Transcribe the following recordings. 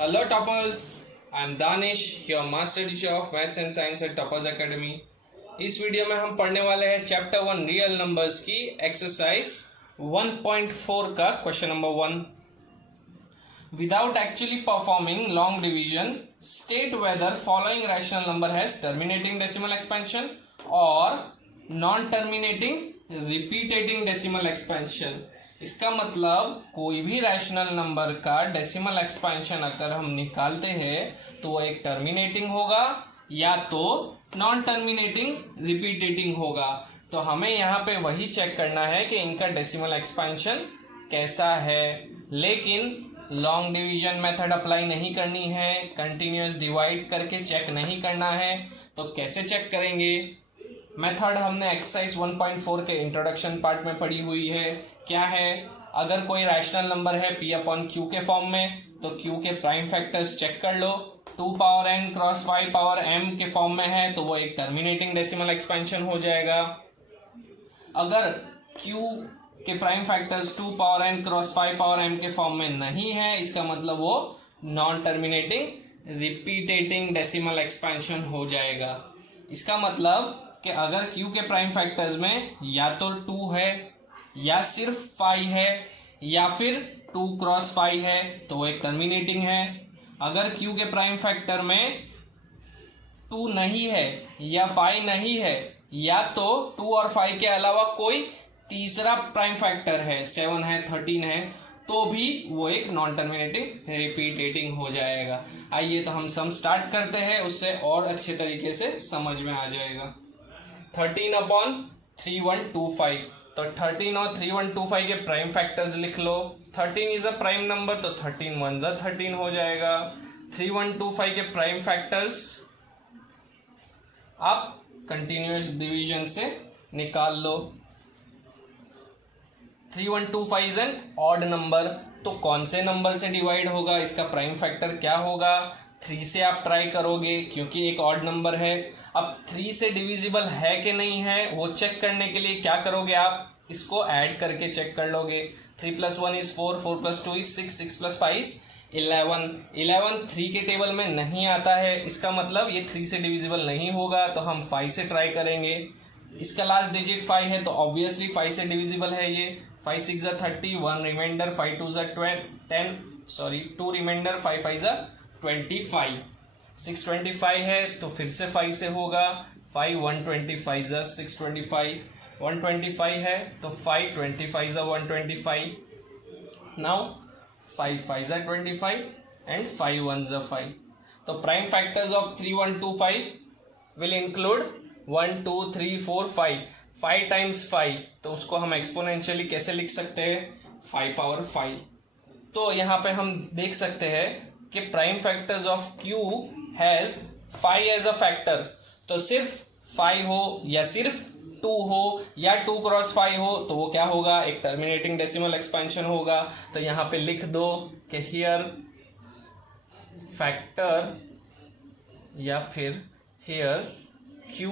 Hello toppers, I am Danish, your master teacher of maths and science at Toppers Academy. इस video में हम पढ़ने वाले हैं चैप्टर 1 रियल नंबर्स की एक्सरसाइज 1.4 का question number 1. Without actually performing long division, state whether following rational number has terminating decimal expansion or non-terminating repeating decimal expansion. इसका मतलब कोई भी रैशनल नंबर का डेसिमल एक्सपेंशन अगर हम निकालते हैं तो वो एक टर्मिनेटिंग होगा या तो नॉन टर्मिनेटिंग रिपीटेटिंग होगा. तो हमें यहाँ पे वही चेक करना है कि इनका डेसिमल एक्सपेंशन कैसा है, लेकिन लॉन्ग डिवीजन मेथड अप्लाई नहीं करनी है, कंटिन्यूअस डिवाइड करके चेक नहीं करना है. तो कैसे चेक करेंगे? मेथड हमने एक्सरसाइज 1.4 के इंट्रोडक्शन पार्ट में पढ़ी हुई है. क्या है? अगर कोई रैशनल नंबर है p अपॉन क्यू के फॉर्म में तो q के प्राइम फैक्टर्स चेक कर लो. 2 power n cross 5 power m के फॉर्म में है तो वो एक टर्मिनेटिंग डेसिमल एक्सपेंशन हो जाएगा. अगर q के prime factors 2 power n cross 5 power m के फॉर्म में नहीं है, इसका मतलब वो non terminating repeating decimal expansion हो जाएगा. इसका मतलब कि अगर q के प्राइम फैक्टर्स में या तो 2 है या सिर्फ 5 है या फिर 2 क्रॉस 5 है तो वो एक टर्मिनेटिंग है. अगर q के प्राइम फैक्टर में 2 नहीं है या 5 नहीं है या तो 2 और 5 के अलावा कोई तीसरा प्राइम फैक्टर है, 7 है, 13 है, तो भी वो एक नॉन टर्मिनेटिंग रिपीटेटिंग हो जाएगा. आइए तो हम सम स्टार्ट करते हैं, उससे और अच्छे तरीके से समझ में आ जाएगा. 13 अपॉन 3125. तो 13 और 3125 के प्राइम फैक्टर्स लिख लो. 13 इज अ प्राइम नंबर तो 13 1 जा 13 हो जाएगा. 3125 के प्राइम फैक्टर्स आप कंटिन्यूअस डिवीजन से निकाल लो. 3125 इज एन ऑड नंबर, तो कौन से नंबर से डिवाइड होगा, इसका प्राइम फैक्टर क्या होगा? 3 से आप ट्राई करोगे क्योंकि एक ऑड नंबर है. अब 3 से डिविजिबल है कि नहीं है वो चेक करने के लिए क्या करोगे, आप इसको ऐड करके चेक कर लोगे. 3 + 1 इज 4, 4 + 2 इज 6, 6 + 5 इज 11. 11 3 के टेबल में नहीं आता है, इसका मतलब ये 3 से डिविजिबल नहीं होगा, तो हम 5 से ट्राई करेंगे. इसका लास्ट डिजिट 5 है तो ऑब्वियसली 5 से डिविजिबल है ये. 5 6 जा 30, 1 रिमाइंडर, 5 2 जा 10, सॉरी 2 रिमाइंडर, 5 5 जा 25. 625 है तो फिर से 5 से होगा. 5 125 जा 625. 125 है तो 5 25 जा 125. नाउ 5 5 जा 25 एंड 5 1 जा 5. तो prime factors of 3125 will include 1 2 3 4 5. 5 times 5 तो उसको हम एक्सपोनेंशियली कैसे लिख सकते हैं? 5 पावर 5. तो यहाँ पे हम देख सकते हैं कि prime factors of q has 5 as a factor. तो सिर्फ 5 हो या सिर्फ 2 हो या 2 क्रॉस 5 हो तो वो क्या होगा? एक टर्मिनेटिंग डेसिमल एक्सपेंशन होगा. तो यहाँ पे लिख दो कि हियर फैक्टर या फिर here q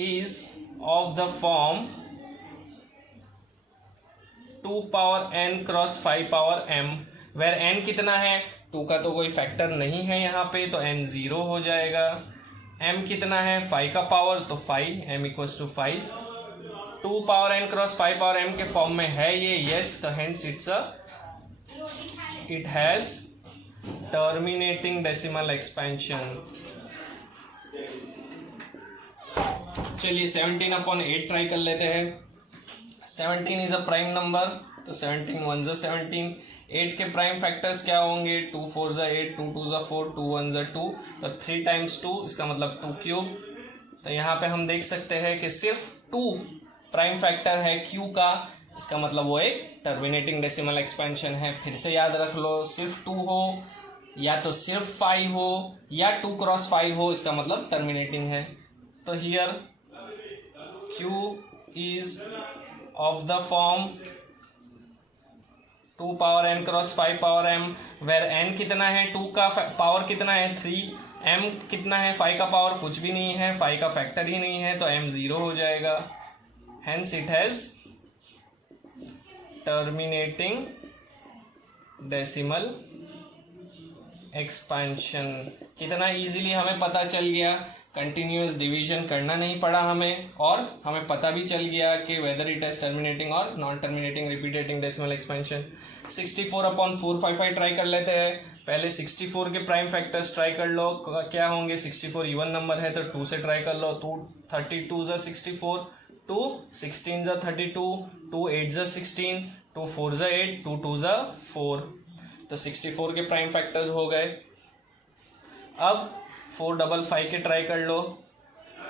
is of the form 2 power n cross 5 power m, where n कितना है? 2 का तो कोई फैक्टर नहीं है यहाँ पे, तो n 0 हो जाएगा. m कितना है? 5 का पावर, तो 5, m equals to 5. 2 power n cross 5 power m के फॉर्म में है ये, यस, तो hence it has terminating decimal expansion. चलिए 17 अपॉन 8 ट्राई कर लेते हैं. 17 इज अ प्राइम नंबर तो 17 1 जा 17. 8 के प्राइम फैक्टर्स क्या होंगे? 2 4 जा 8, 2 2 जा 4, 2 1 जा 2, तो 3 टाइम्स 2 इसका मतलब 2 क्यूब. तो यहाँ पे हम देख सकते हैं कि सिर्फ 2 प्राइम फैक्टर है q का, इसका मतलब वो एक टर्मिनेटिंग डेसिमल एक्सपेंशन है. फिर से याद रख लो, सिर्फ 2 हो या तो सिर्फ 5 हो या 2 क्रॉस 5 हो, इसका मतलब टर्मिनेटिंग है. तो here q is of the form 2 power n cross 5 power m, where n कितना है? 2 का पावर कितना है? 3. m कितना है? 5 का पावर कुछ भी नहीं है, 5 का फैक्टर ही नहीं है, तो m 0 हो जाएगा. Hence it has terminating decimal expansion. कितना इजीली हमें पता चल गया, कंटिन्यूअस डिवीजन करना नहीं पड़ा हमें, और हमें पता भी चल गया कि वेदर इट इज टर्मिनेटिंग और non terminating repeating decimal expansion. 64/455 try कर लेते हैं। पहले 64 के प्राइम फैक्टर्स ट्राई कर लो, क्या होंगे। 64 इवन नंबर है तो 2 से ट्राई कर लो। 2 32 ज़ा 64, 2 16 ज़ा 32, 2 8 ज़ा 16, 2 4 ज़ा 8, 2 2 ज़ा 4। तो 64 के प्राइम फैक्टर्स हो गए। अब 455 के ट्राई कर लो।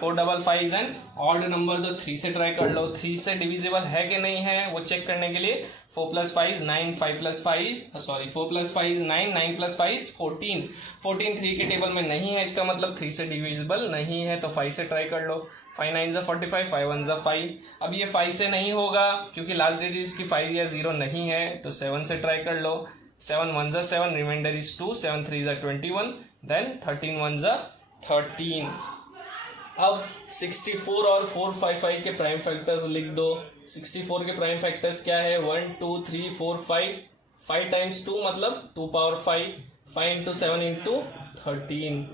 455 इज एन ऑड नंबर, तो 3 से ट्राई कर लो। 3 से डिविजिबल है कि नहीं है वो चेक करने के लिए 4 + 5 is 9, 5 + 5 सॉरी 4 + 5 is 9, 9 + 5 is 14। 14 3 के टेबल में नहीं है, इसका मतलब 3 से डिविजिबल नहीं है, तो 5 से ट्राई कर लो। 5 9 ज़ा 45, 5 1 ज़ा 5। अब ये 5 से नहीं होगा क्योंकि लास्ट डिजिट इसकी 5 या 0 नहीं है, तो 7 से ट्राई कर लो। 7 1 ज़ा 7, रिमाइंडर इज 2, 7 3 ज़ा 21, देन 13 1 ज़ा 13। अब 64 और 455 के प्राइम फैक्टर्स लिख दो। 64 के प्राइम फैक्टर्स क्या है, 1 2 3 4 5। 5 टाइम्स 2 मतलब 2 पावर 5, 5 इंटू 7 इंटू 13।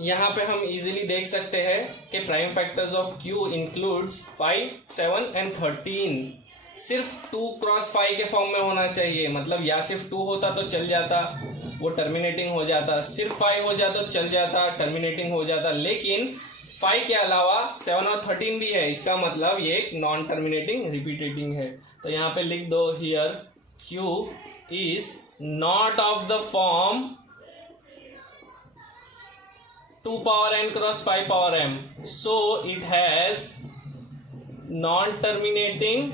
यहाँ पे हम इजीली देख सकते हैं कि prime factors of Q includes 5, 7 and 13। सिर्फ 2 क्रॉस 5 के फॉर्म में होना चाहिए, मतलब या सिर्फ 2 होता तो चल जाता, वो टर्मिनेटिंग हो जाता। सिर्फ 5 हो जाता तो चल जाता, टर्मिनेटिंग हो जाता। लेकिन 5 के अलावा 7 और 13 भी है, इसका मतलब ये एक नॉन टर्मिनेटिंग रिपीटेटिंग है। तो यहाँ पे लिख दो, here Q is not of the form 2 power n cross 5 power m, so it has non-terminating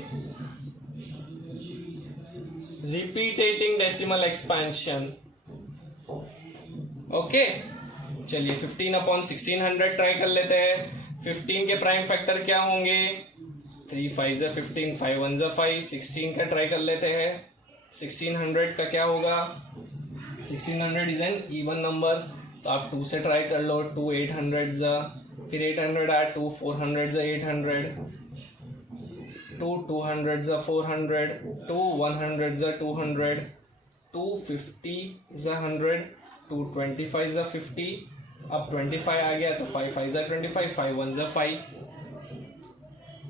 repeating decimal expansion। Okay चलिए 15/1600 ट्राई कर लेते हैं। 15 के प्राइम फैक्टर क्या होंगे, 3 5 ज़ा 15, 5 1 ज़ा 5। 16 का ट्राई कर लेते हैं। 1600 का क्या होगा, 1600 इज एन इवन नंबर, तो आप 2 से ट्राई कर लो। 2 800 ज़ा, फिर 800 ऐड 2 400 ज़ा 800, 2 200 ज़ा 400, 2 100 ज़ा 200, 2 50 ज़ा 100, 2 25 ज़ा 50। अब 25 आ गया तो 5 5 ज़ा 25, 5 1 ज़ा 5।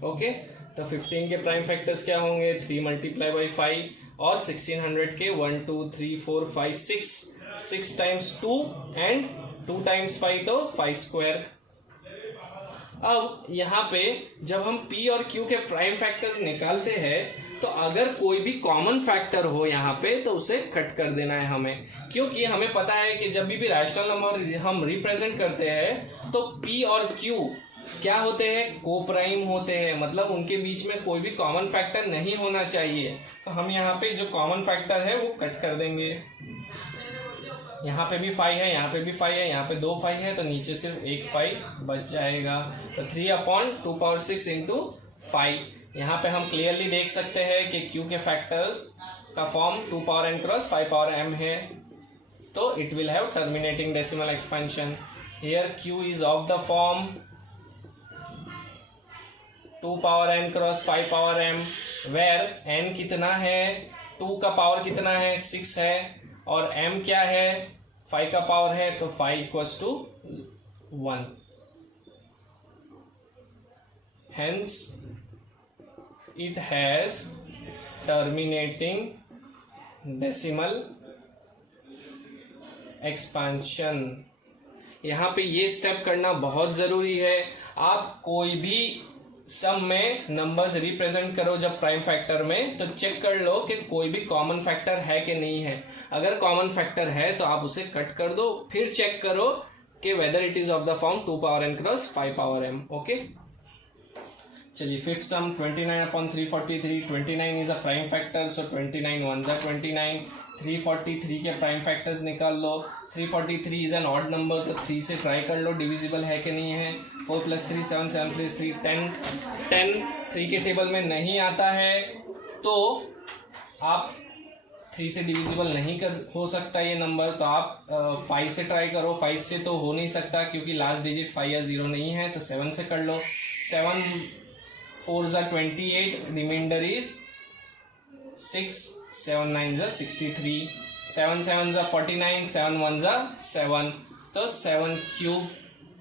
ओके, तो 15 के प्राइम फैक्टर्स क्या होंगे, 3 × 5, और 1600 के 1 2 3 4 5 6, 6 टाइम्स 2 एंड 2 टाइम्स 5 तो 5 स्क्वायर। अब यहाँ पे जब हम P और Q के प्राइम फैक्टर्स निकालते हैं तो अगर कोई भी कॉमन फैक्टर हो यहाँ पे तो उसे कट कर देना है हमें, क्योंकि हमें पता है कि जब भी रैशनल नंबर हम रिप्रेजेंट करते हैं तो P और Q क्या होते हैं, को प्राइम होते हैं, मतलब उनके बीच में कोई भी कॉमन फैक्टर नहीं होना चाहिए। तो हम यहाँ पे जो कॉमन फैक्टर है वो कट कर देंगे। यहाँ पे भी 5 है, यहाँ पे भी 5 है, यहाँ पे 2 5 है, तो नीचे सिर्फ एक 5 बच जाएगा। तो 3/2 इंटू 5। यहाँ पे हम क्लियरली देख सकते हैं कि Q के फैक्टर्स का form 2 power n cross 5 power m है, तो it will have terminating decimal expansion. Here Q is of the form 2 power n cross 5 power m, where n कितना है, 2 का पावर कितना है, 6 है, और m क्या है, 5 का पावर है, तो 5 = 1। Hence it has terminating decimal expansion। यहाँ पे ये स्टेप करना बहुत ज़रूरी है। आप कोई भी सम में नंबर्स रिप्रेजेंट करो जब प्राइम फैक्टर में, तो चेक कर लो कि कोई भी कॉमन फैक्टर है कि नहीं है। अगर कॉमन फैक्टर है तो आप उसे कट कर दो, फिर चेक करो कि whether it is of the form 2 power n cross 5 power m। Okay, चलिए fifth sum 29/343। 29 is a prime factor, so 29 1 ज़ा 29। 343 के प्राइम फैक्टर्स निकाल लो। 343 इज एन ऑड नंबर, तो 3 से ट्राई कर लो डिविजिबल है कि नहीं है। 4 + 3 7, 7 + 3 10। 10 3 के टेबल में नहीं आता है तो आप 3 से डिविजिबल नहीं हो सकता ये नंबर, तो आप 5 से ट्राई करो। 5 से तो हो नहीं सकता क्योंकि लास्ट डिजिट 5 या 0 नहीं है, तो 7 से कर लो। 7 4 ज़ा 28, रिमाइंडर इज 6, 7 9 ज़ा 63। 7 7 ज़ा 49, 7 1 ज़ा 7, तो 7 क्यूब,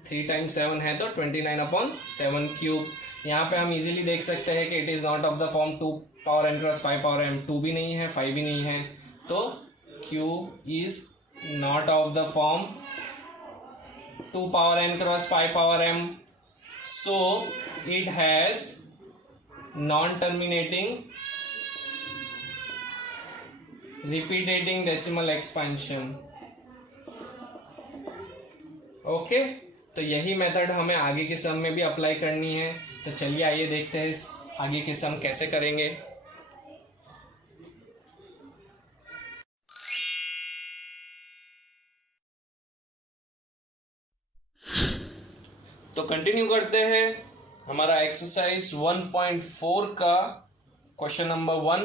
3 टाइम्स 7 है तो 29/7 क्यूब। यहाँ पे हम इजीली देख सकते हैं कि it is not of the form 2 power n cross 5 power m, 2 भी नहीं है 5 भी नहीं है, तो q is not of the form 2 power n cross 5 power m, so it has non-terminating repeating decimal expansion। Okay, तो यही मेथड हमें आगे के सम में भी अप्लाई करनी है। तो चलिए आइए देखते हैं आगे के सम कैसे करेंगे। तो कंटिन्यू करते हैं हमारा एक्सरसाइज 1.4 का क्वेश्चन नंबर 1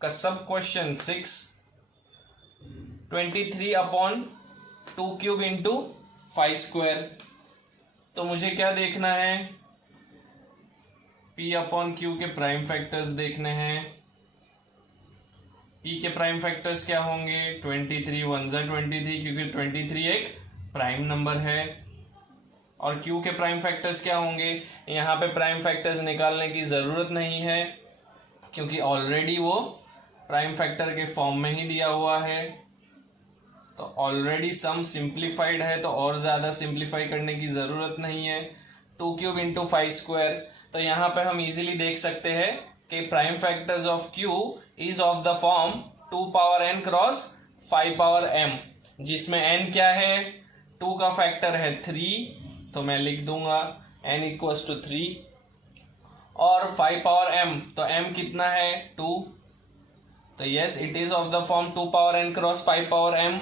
का सब क्वेश्चन 6, 23/2 क्यूब इंटू 5 स्क्वायर। तो मुझे क्या देखना है, p/q के प्राइम फैक्टर्स देखने हैं। p के प्राइम फैक्टर्स क्या होंगे, 23 1 ज़ा 23, क्योंकि 23 एक प्राइम नंबर है। और q के प्राइम फैक्टर्स क्या होंगे, यहाँ पे प्राइम फैक्टर्स निकालने की ज़रूरत नहीं है क्योंकि ऑलरेडी वो प्राइम फैक्टर के फॉर्म में ही दिया हुआ है। तो ऑलरेडी सम सिंप्लीफाइड है तो और ज़्यादा सिंप्लीफाई करने की ज़रूरत नहीं है। 2 क्यूब इंटू 5 स्क्वायर, तो यहाँ पे हम इजीली देख सकते हैं कि prime factors of q is of the form 2 power n cross 5 power m, जिसमें n क्या है, 2 का फैक्टर है 3, तो मैं लिख दूंगा n इक्वल्स टू 3, और 5 पावर m, तो m कितना है 2, तो yes it is of the form 2 power n cross 5 power m।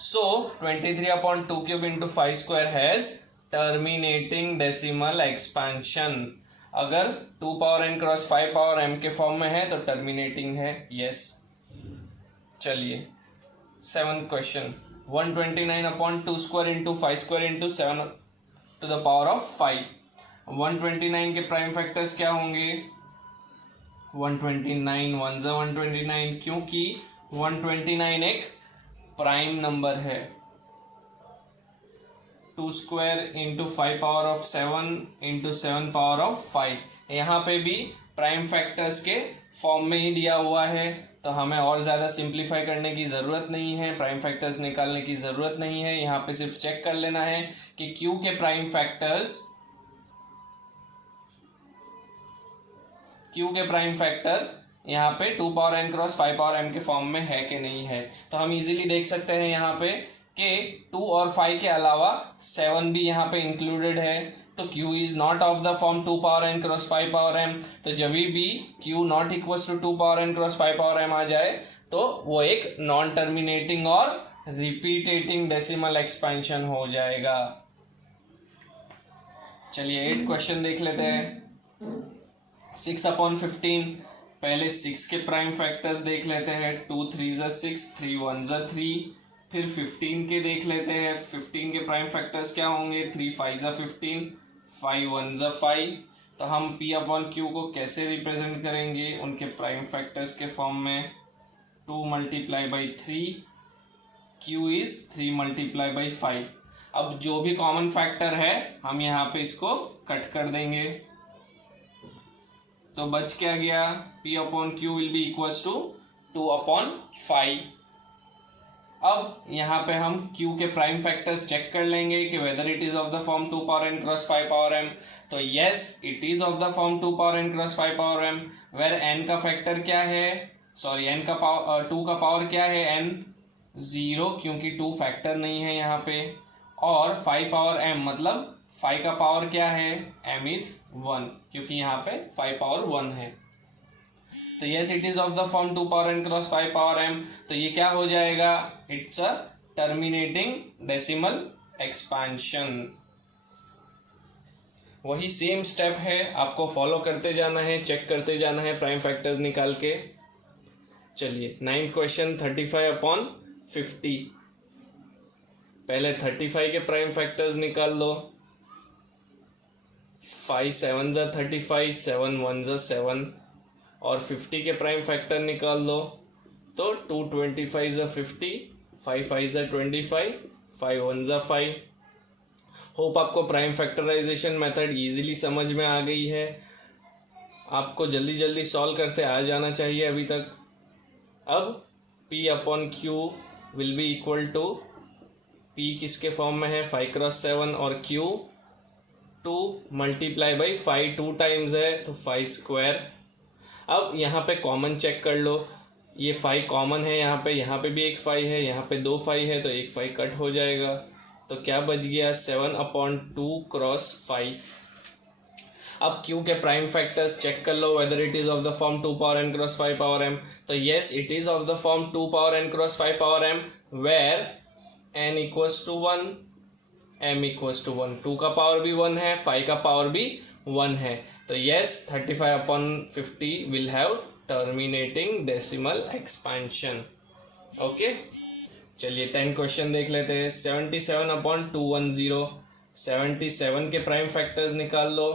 So 23/2 cube into 5 square has terminating decimal expansion. अगर 2 power n cross 5 power m के फॉर्म में है तो टर्मिनेटिंग है, यस। चलिए 7th question, 129/2 square into 5 square into 7 to the power of 5। 129 के prime factors क्या होंगे, 129 1 ज़ा 129, क्योंकि 129 एक प्राइम नंबर है। 2 square into 5 power of 7 into 7 power of 5, यहाँ पे भी प्राइम फैक्टर्स के फॉर्म में ही दिया हुआ है, तो हमें और ज़्यादा सिंप्लीफाई करने की ज़रूरत नहीं है, प्राइम फैक्टर्स निकालने की ज़रूरत नहीं है। यहाँ पे सिर्फ चेक कर लेना है कि q के प्राइम फैक्टर यहाँ पे 2 power n cross 5 power m के फॉर्म में है कि नहीं है। तो हम इजीली देख सकते हैं यहाँ पे कि 2 और 5 के अलावा 7 भी यहाँ पे इंक्लूडेड है, तो q is not of the form 2 power n cross 5 power m। तो जब भी q not equals to 2 power n cross 5 power m आ जाए तो वो एक नॉन टर्मिनेटिंग और रिपीटेटिंग डेसिमल एक्सपेंशन हो जाएगा। चलिए 8th क्वेश्चन देख लेते हैं। 6/15, पहले 6 के प्राइम फैक्टर्स देख लेते हैं। 2 3 ज़ा 6, 3 1 ज़ा 3। फिर 15 के देख लेते हैं। 15 के प्राइम फैक्टर्स क्या होंगे, 3 5 ज़ा 15, 5 1 ज़ा 5। तो हम p/q को कैसे रिप्रेजेंट करेंगे, उनके प्राइम फैक्टर्स के फॉर्म में 2 multiply by 3, q is 3 multiply by 5। अब जो भी कॉमन फैक्टर है हम यहाँ पे इसको कट कर देंगे, तो बच क्या गया, p/q will be equals to 2/5। अब यहाँ पे हम q के प्राइम फैक्टर्स चेक कर लेंगे कि whether it is of the form 2 power n cross 5 power m। तो yes it is of the form 2 power n cross 5 power m, where n का फैक्टर क्या है, सॉरी n का power 2 का power क्या है, n 0, क्योंकि 2 फैक्टर नहीं है यहाँ पे। और 5 पावर m मतलब 5 का पावर क्या है, m इज 1, क्योंकि यहाँ पे 5 पावर 1 है। तो yes it is of the form 2 power n cross 5 power m। तो ये क्या हो जाएगा, it's a terminating decimal expansion. वही सेम स्टेप है, आपको फॉलो करते जाना है, चेक करते जाना है प्राइम फैक्टर्स निकाल के। चलिए 9th क्वेश्चन, 35/50। पहले 35 के प्राइम फैक्टर्स निकाल लो। 5 7 ज़ा 35, 7 1 ज़ा 7, और 50 के प्राइम फैक्टर निकाल लो। तो 2 25 ज़ा 50, 5 5 ज़ा 25, 5 1 ज़ा 5। होप आपको प्राइम फैक्टराइजेशन मेथड इजीली समझ में आ गई है। आपको जल्दी जल्दी सॉल्व करते आ जाना चाहिए अभी तक। अब P upon Q will be equal to, P किसके फॉर्म में है 5 क्रॉस 7 और Q 2 मल्टीप्लाई बाई 5 2 टाइम्स है तो 5 स्क्वायर। अब यहाँ पे कॉमन चेक कर लो, ये 5 कॉमन है यहाँ पे भी एक 5 है, यहाँ पे 2 5 है तो एक 5 कट हो जाएगा। तो क्या बच गया 7 अपॉन 2 क्रॉस 5। अब Q के प्राइम फैक्टर्स चेक कर लो whether it is of the form 2 power n cross 5 power m। तो yes it is of the form 2 power n cross 5 power m where n equals to 1, m equals to 1। 2 का power भी 1 है, 5 का power भी 1 है। तो yes 35 upon 50 will have terminating decimal expansion. Okay, चलिए 10 question देख लेते हैं। 77 अपॉन 210, 77 के प्राइम फैक्टर्स निकाल लो।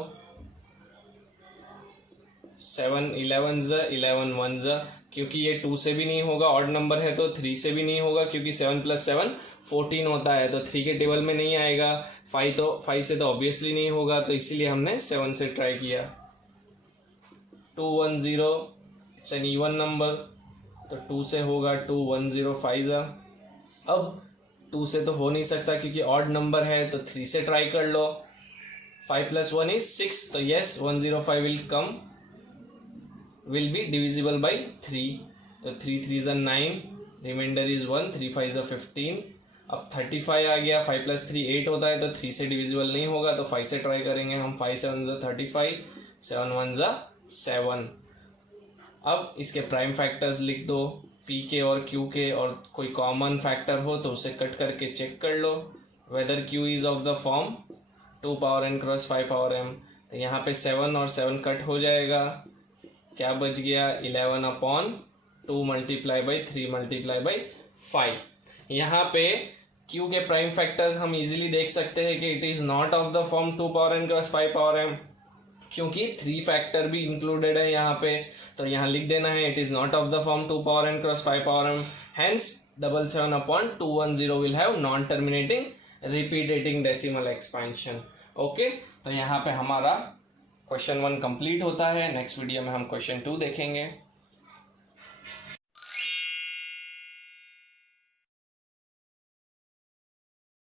7 11 11 1, क्योंकि ये 2 से भी नहीं होगा, ऑड नंबर है तो 3 से भी नहीं होगा, क्योंकि 7 प्लस 7 14 होता है तो 3 के टेबल में नहीं आएगा। 5 से तो ऑब्वियसली नहीं होगा, तो इसीलिए हमने 7 से ट्राई किया। 210 इट्स एन इवन नंबर तो 2 से होगा 2105। अब 2 से तो हो नहीं सकता क्योंकि ऑड नंबर है, तो 3 से ट्राई कर लो। 5 प्लस 1 इज 6, तो yes 105 will be divisible by 3। तो 3 3 are 9, रिमाइंडर इज 1, 3 5 are 15। अब 35 आ गया, 5 प्लस 3 8 होता है तो 3 से डिविजिबल नहीं होगा, तो 5 से ट्राई करेंगे हम। 5 7 are 35, 7 1 are 7। अब इसके प्राइम फैक्टर्स लिख दो, P के और Q के, और कोई कॉमन फैक्टर हो तो उसे कट करके चेक कर लो whether Q is of the form 2 power n cross 5 power m। तो यहाँ पे 7 और 7 कट हो जाएगा, क्या बच गया 11 upon 2 multiply by 3 multiply by 5। यहाँ पे Q के प्राइम फैक्टर्स हम इजीली देख सकते हैं कि it is not of the form 2 power n cross 5 power m, क्योंकि 3 फैक्टर भी इंक्लूडेड है यहाँ पे। तो यहाँ लिख देना है it is not of the form 2 power n cross 5 power m, hence 77 upon 210 will have non terminating repeating decimal expansion. Okay, तो यहाँ पे हमारा क्वेश्चन 1 कंप्लीट होता है। नेक्स्ट वीडियो में हम क्वेश्चन 2 देखेंगे।